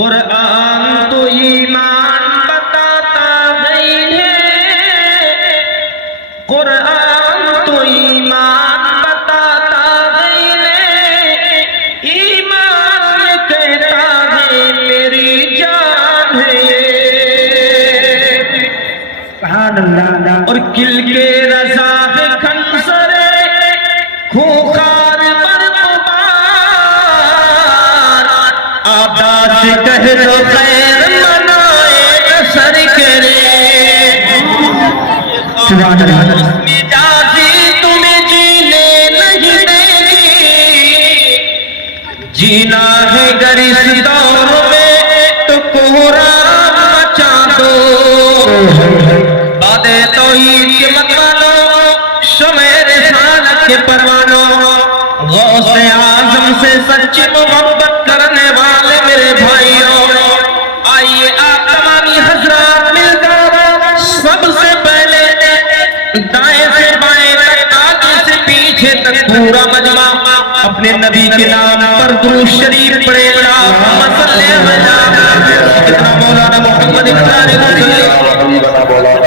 قرآن تو ایمان بتاتا نہیں ہے، قرآن تو ایمان بتاتا نہیں ہے، ایمان یہ کہتا ہے میری جان ہے، سبحان اللہ۔ اور کل کے رضا ہے خنصرے خوخار پر آبا سے کہہ دو خیر منائے اثر کرے، سبحان اللہ۔ اس میں جازی تمہیں جینے نہیں دے گی، جینا ہے گر اس دور میں تو قرآن مچا دو، باد توحید کے مت مانو، شمع رسالت کے پروانو، غوث اعظم سے سچی محبت کرنے والے میرے بھائیوں، آئیے آپ تمامی حضرات مل کر سب سے پہلے دائیں سے بائیں تک آگے سے پیچھے تک پورا مجمع اپنے نبی کے نام پر درود شریف پڑھے، اللہم صلی علی مولانا محمد اقرار مسلم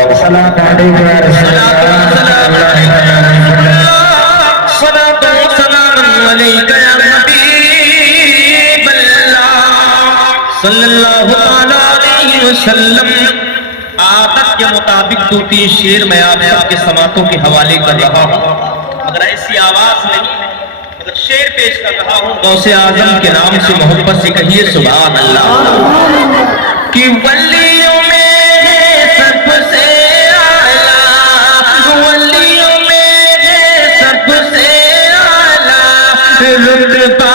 السلام علیکم یا رسول صلی اللہ علیہ وسلم۔ عادت کے مطابق دو تین شعر میں آپ سب کے سماعتوں کے حوالے کر رہا ہوں، مگر ایسی آواز نہیں ہے، مگر شعر پیش کر رہا ہوں۔ غوث اعظم کے نام سے محبت سے کہیے سبحان اللہ۔ کہ ولیوں میں سب سے اعلیٰ، ولیوں میں سب سے اعلیٰ رتبہ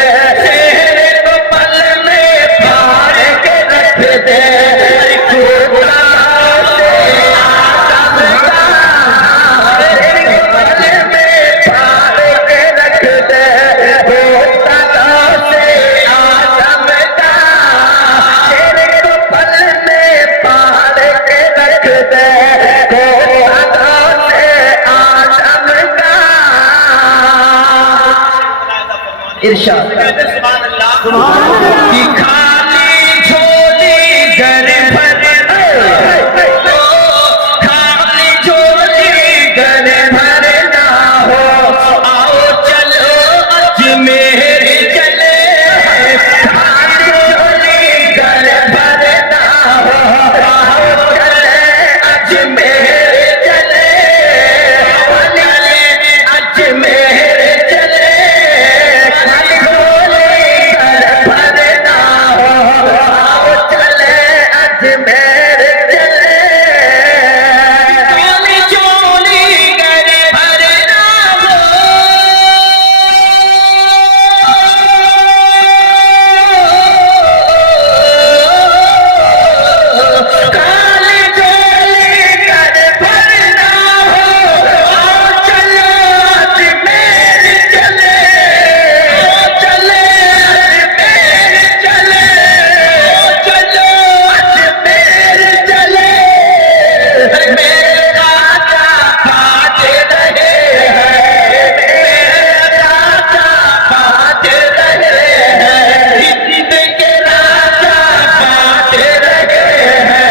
تیرے کو پل میں پھاڑ کے رکھ دے خدا سے آدم کا تیرے کو پل میں پھاڑ کے رکھ دے خدا سے آدم کا تیرے کو پل میں پھاڑ کے رکھ دے خدا سے آدم کا ارشاد کی خالی جھولی گھر بھر خالی جھولی گھر بھر نہ ہو آؤ چلو اجمیر چلے خالی جھولی گھر بھر نہ ہو آؤ چلے اجمیر چلے اجمیر چلے خالی جھولی گھر بھر نہ ہو آؤ چلے اجمیر چلے خالی جھولی گھر بھر نہ ہو خالی جھولی گھر بھر نہ ہو آؤ چلو اجمیر چلے چلے اجمیر چلے چلو اجمیر چلے میرے راجا بھاگ رہے ہیں میرے راجا بھاگ رہے ہیں ہند کے راجا بھاگ رہے ہیں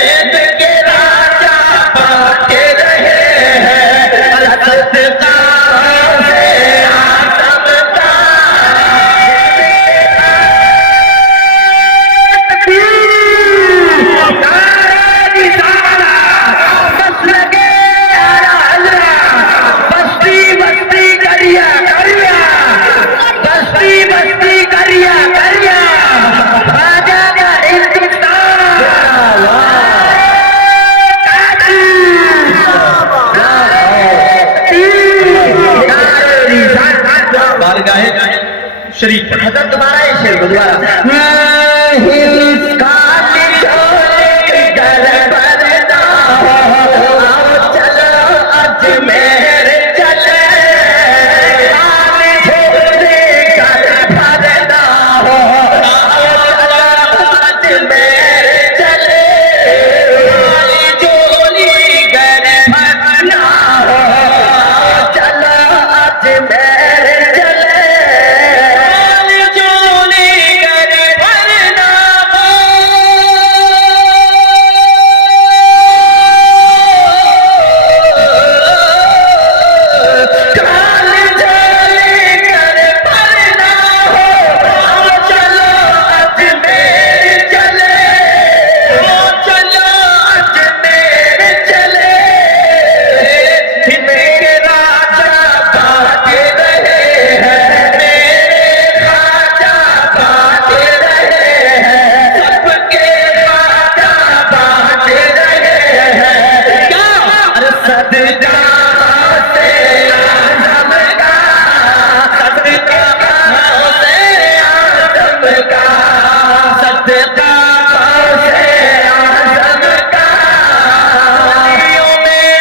ہند کے راجا بھاگ رہے ہیں صدقہ سے آدم کا بستی بستی کریا کریا بستی بستی کریا کریا راجا کا بارگاہ شریف حضرت دوبارہ یہ شعر کو دوبارہ چلو اجمیر چلے اجمیر چلے جولی گر بھرنا ہو چلو اجمیر چلے جولی گر بھرنا ہو کالی جولی گر بھرنا ہو چلو اجمیر چلے چلو اجمیر چلے میرے راجا بھاگ رہے ہیں میرے راجا بھاگ رہے ہیں سب کے راجا بھاگ رہے ہیں کیا صدقہ سے آدم کا صدقہ سے آدم کا صدقہ سے آدم کا نبیوں میں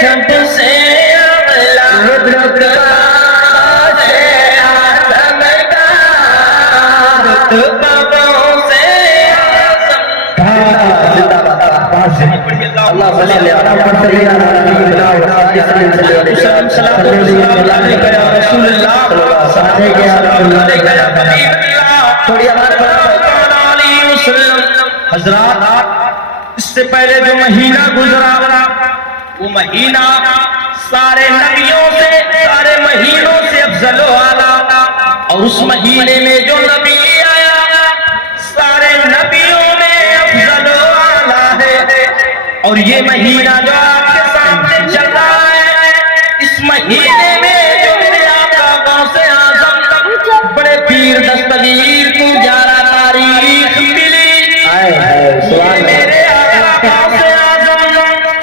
سب سے اولا صدقہ سے آدم کا رتبہ سے اللہ صلی اللہ حضرات اس سے پہلے جو مہینہ گزرا وہ مہینہ سارے نبیوں سے سارے مہینوں سے افضل و اعلیٰ اور اس مہینے میں جو نبی آیا سارے نبیوں میں افضل و اعلیٰ ہے اور یہ مہینہ جو آپ کے سامنے چل رہا ہے اس مہینے میں جو میرے آقا غوث اعظم بڑے پیر دستگیر کو 11 تاریخ ملی میرے آقا غوث اعظم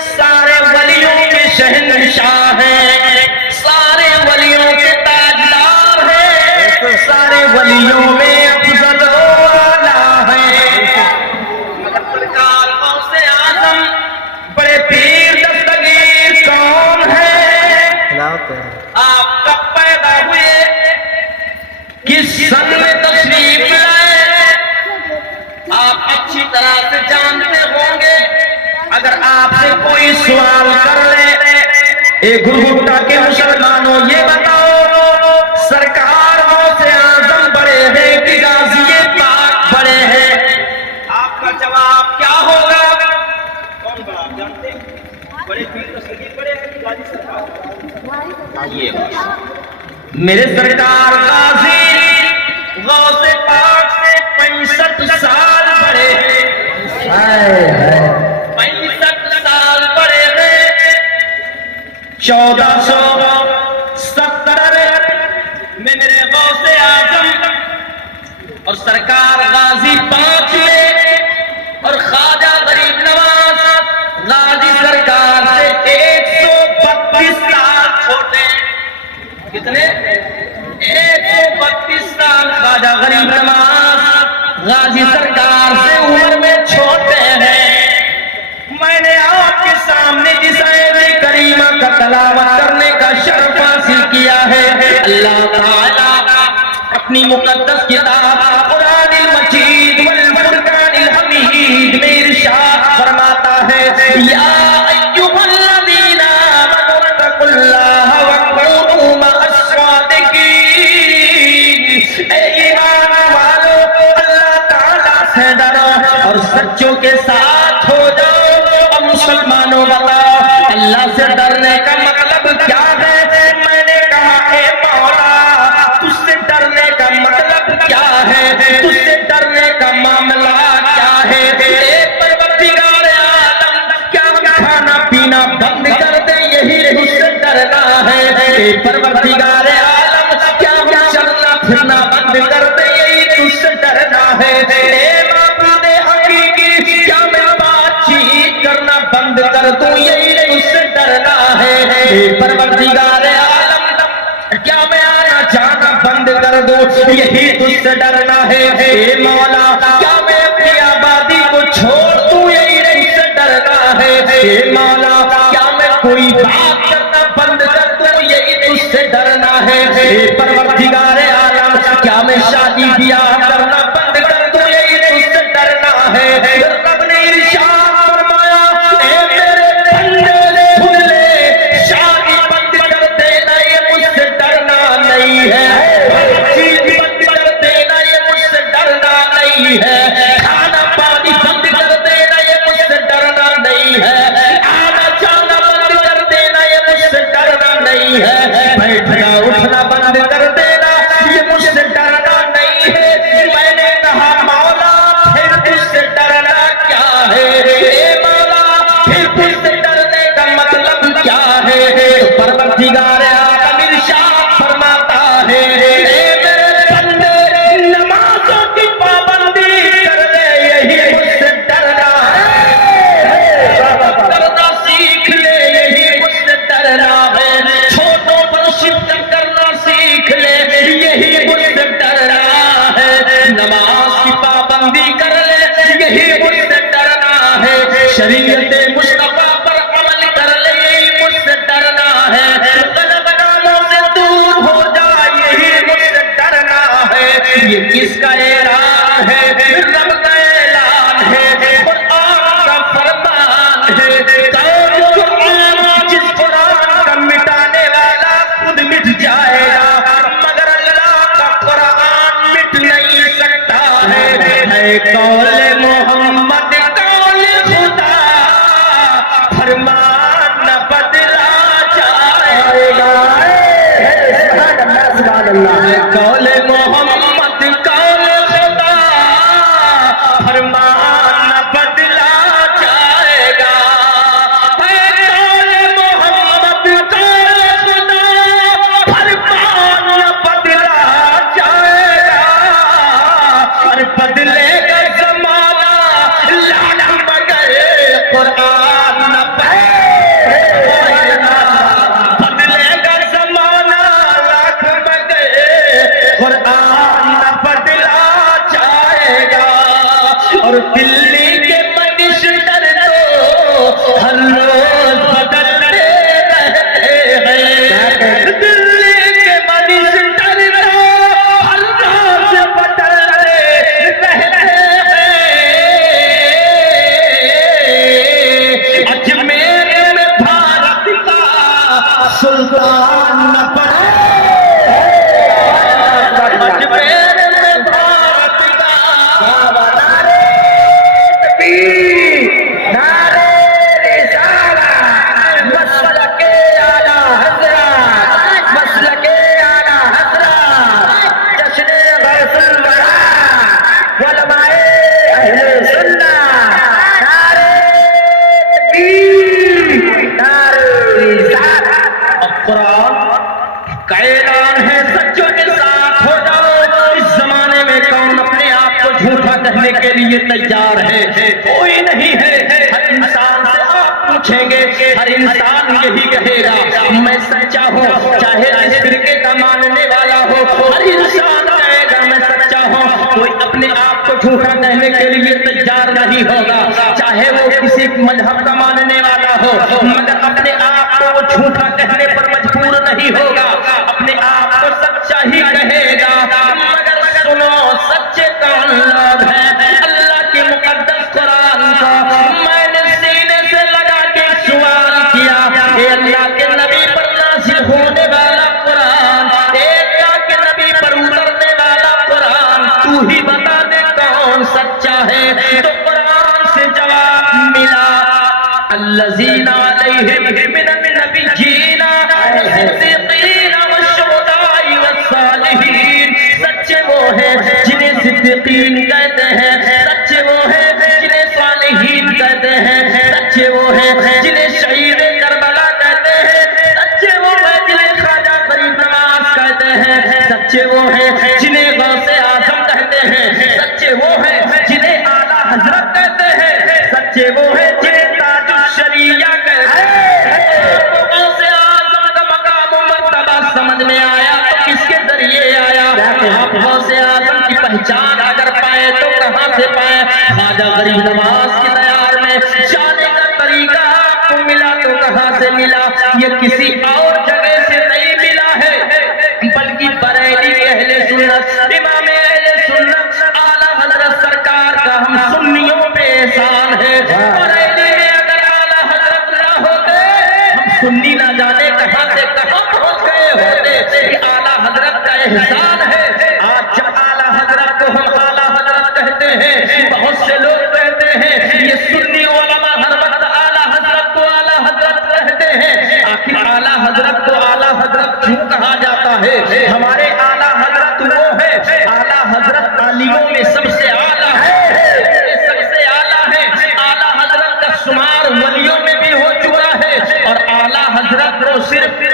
سارے ولیوں کے شہنشاہ ہیں سارے ولیوں کے تاجدار ہیں سارے جنگ میں تشریف لائے، آپ اچھی طرح سے جانتے ہوں گے اگر آپ سے کوئی سوال کر لے، اے گھرگھٹا کے مسلمانوں یہ بتاؤ سرکار غوث اعظم بڑے ہیں کہ غازی پاک بڑے ہیں، آپ کا جواب کیا ہوگا؟ کون بڑا آپ جانتے ہیں؟ بڑے پیر تصدیق بڑے ہیں کہ غازی سرکار؟ یہ میرے سرکار غازی غوث پاک سے 65 سال بڑے ہیں، 65 سال بڑے ہیں۔ 1470 میں میرے غوث اعظم اور سرکار غازی پاک نے اور خواجہ غریب نواز غازی سرکار سے 132 سال چھوٹے، کتنے؟ 132 سال خواجہ غریب نواز غازی سرکار سے عمر میں چھوٹے ہیں۔ میں نے آپ کے سامنے جس آیت کریمہ کا تلاوت کرنے کا شرف حاصل کیا ہے، اللہ تعالیٰ اپنی مقدس کتاب قرآن المجید والفرقان الحمید میں ارشاد فرماتا ہے، یا ایھا الذین آمنوا اتقوا اللہ وکونوا مع الصادقین۔ اے ایمان والو، اللہ تعالیٰ سے ڈرو اور سچوں کے ساتھ ہو جاؤ۔ اب مسلمانوں بتاؤ اللہ سے ڈرنے کا مطلب کیا ہے؟ میں نے کہا اے مولا تجھ سے ڈرنے کا مطلب کیا ہے؟ تجھ سے ڈرنے کا معاملہ کیا ہے؟ اے پروردگار عالم، کیا ہم کھانا پینا بند کر دیں یہی تجھ سے ڈرنا ہے؟ اے پروردگار عالم، کیا ہم چلنا پھرنا بند کر دیں یہی تجھ سے ڈرنا ہے؟ اے معبود حقیقی، کیا میں بات چیت کرنا بند کر دوں یہی تجھ سے ڈرنا ہے؟ اے پروردگار عالم، کیا میں آنا جانا بند کر دوں یہی تجھ سے ڈرنا ہے؟ اے مولا، کیا میں اپنی آبادی کو چھوڑ دوں یہی تجھ سے ڈرنا ہے؟ اے مولا، کیا میں کوئی بات کرنا بند کر دوں یہی تجھ سے ڈرنا ہے؟ اے پروردگار عالم، کیا میں شادی بیاہ کرنا بند کر دوں یہی تجھ سے ڈرنا ہے؟ رب نے ارشاد فرمایا، اے میرے بندے سن لے، شادی بند کر دینا یہ مجھ سے ڈرنا نہیں ہے، چیز بند کر دینا یہ مجھ سے ڈرنا نہیں ہے، کھانا پانی بند کر دینا یہ مجھ سے ڈرنا نہیں ہے، آنا جانا بند کر دینا یہ مجھ سے ڈرنا نہیں ہے، بیٹھنا اٹھنا بند کر دینا یہ مجھ سے ڈرنا نہیں ہے۔ میں نے کہا مولا پھر تجھ سے ڈرنا کیا ہے؟ اے مولا پھر تجھ سے ڈرنے کا مطلب کیا ہے؟ پروردگار عالم ارشاد فرماتا ہے، اے میرے بندے نمازوں کی پابندی کر لے یہی مجھ سے ڈرنا ہے، کرنا سیکھ لے یہی مجھ سے ڈرنا ہے، چھوٹوں پر شفقت کرنا سیکھ لے یہی مجھ سے ڈرنا ہے، نماز کی پابندی کر لے یہی مجھ سے ڈرنا ہے، شریعت مصطفیٰ پر عمل کر لے یہی مجھ سے ڈرنا ہے، غلط کاموں سے دور ہو جا یہی مجھ سے ڈرنا ہے۔ یہ کس کا اعلان ہے؟ رب کا اعلان ہے، قرآن کا فرمان ہے، قرآن جس قرآن کا مٹانے والا خود مٹ جائے گا مگر اللہ کا قرآن مٹ نہیں سکتا ہے قول محمد قول خدا، فرمان نہ بدلا جائے گا، قول محمد قول خدا، فرمان نہ بدلا جائے گا، قول محمد قول خدا، فرمان نہ بدلا جائے گا، اور بدلے گا زمانہ لانا مگر قرآن نہ بدلے گا زمانہ لاکھ مگر قرآن نہ بدلا جائے گا، اور دلی کے منشٹر تو ہر روز بدلتے رہتے ہیں، دلی کے منشٹر تو ہر روز کہنے کے لیے تیار ہے، کوئی نہیں ہے۔ ہر انسان سے آپ پوچھیں گے، ہر انسان یہی کہے گا میں سچا ہوں، چاہے اس فرقے کا ماننے والا ہو، ہر انسان کہے گا میں سچا ہوں۔ کوئی اپنے آپ کو جھوٹا کہنے کے لیے تیار نہیں ہوگا، چاہے وہ کسی مذہب کا ماننے والا ہو، مگر اپنے آپ کو وہ جھوٹا کہنے پر مجبور نہیں ہوگا، اپنے آپ کو سچا ہی کہے گا۔ مگر سنو، سچے کون لوگ ہیں؟ اللہ کی مقدس قرآن کو میں نے سینے سے لگا کے سوال کیا، اے اللہ کے نبی پر نازل ہونے والا قرآن، اے اللہ کے نبی پر اترنے والا قرآن، تو ہی بتا دے کون سچا ہے؟ تو قرآن سے جواب ملا، الذین علیہم من النبیین والصدیقین والشہداء والصالحین، سچے وہ ہیں جنہیں صدیقین کہتے ہیں، سچے وہ ہیں جنہیں صالحین کہتے ہیں، سچے وہ ہیں جنہیں شہید کربلا کہتے ہیں، سچے وہ ہیں جنہیں خواجہ فرید نواز کہتے ہیں، سچے وہ ہیں جنہیں غوث اعظم کہتے ہیں، سچے وہ ہیں جنہیں اعلیٰ حضرت کہتے ہیں، سچے وہ ہیں جنہیں تاج الشریعہ کہتے ہیں۔ تو غوث اعظم کا مقام و مرتبہ سمجھ میں آیا تو کس کے ذریعے آیا؟ آپ غوث اعظم کی پہچان اگر پائے تو کہاں سے پائے؟ خواجہ فرید نواز کی دیار میں جانے کا طریقہ آپ کو ملا تو کہاں سے ملا؟ یہ کسی اور جگہ سے نہیں ملا ہے، بلکہ بریلی کے اہل سنت، امام اہل سنت اعلیٰ حضرت سرکار کا ہم سنیوں پہ احسان ہے۔ بریلی میں اگر اعلیٰ حضرت نہ ہوتے، ہم سنی نہ جانے کہاں سے کہاں پہنچ گئے ہوتے۔ یہ اعلیٰ حضرت کا احسان ہے۔ آج جب اعلیٰ حضرت کو ہم اعلیٰ حضرت کہتے ہیں، بہت سے لوگ کہتے ہیں یہ سنی علماء ہر وقت اعلیٰ حضرت کو اعلیٰ حضرت کہتے ہیں۔ آخر اعلیٰ حضرت کو اعلیٰ حضرت کیوں کہا جاتا ہے؟ ہمارے اعلیٰ حضرت وہ ہے، اعلیٰ حضرت عالیوں میں سب سے اعلیٰ ہے، سب سے اعلیٰ ہے۔ اعلیٰ حضرت کا شمار ولیوں میں بھی ہو چکا ہے، اور اعلیٰ حضرت کو صرف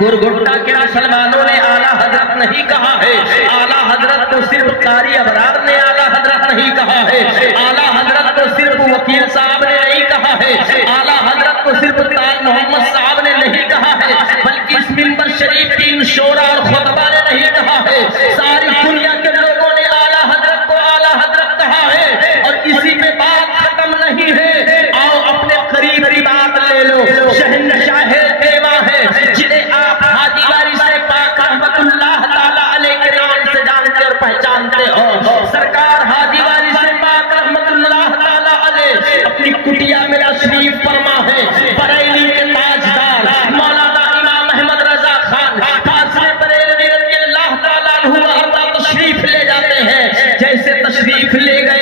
گرگٹا کے مسلمانوں نے اعلیٰ حضرت نہیں کہا ہے، اعلیٰ حضرت کو صرف قاری ابرار نے اعلیٰ حضرت نہیں کہا ہے، اعلیٰ حضرت کو صرف وکیل صاحب نے نہیں کہا ہے، اعلیٰ حضرت کو صرف تاج محمد صاحب نے نہیں کہا ہے، بلکہ اس منبر شریف کی ان شورا اور خطبہ نے نہیں کہا ہے، ساری دنیا کے لوگوں نے اعلیٰ حضرت کو اعلیٰ حضرت کہا ہے۔ اور اسی پہ بات ختم نہیں ہے، آؤ اپنے قریب کی بات لے لو، شہنشاہ دیوا ہے جنہیں آپ حاجی وارث پاک رحمت اللہ تعالیٰ علیہ کے نام سے جانتے اور پہچانتے ہو۔ سرکار حاجی وارث پاک رحمت اللہ تعالیٰ علیہ اپنی کٹیا میں تشریف فرما ہے، بریلی کے تاجدار مولانا امام احمد رضا خان قاصم بریلوی رضی اللہ تعالیٰ عنہ تشریف لے جاتے ہیں۔ جیسے تشریف لے گئے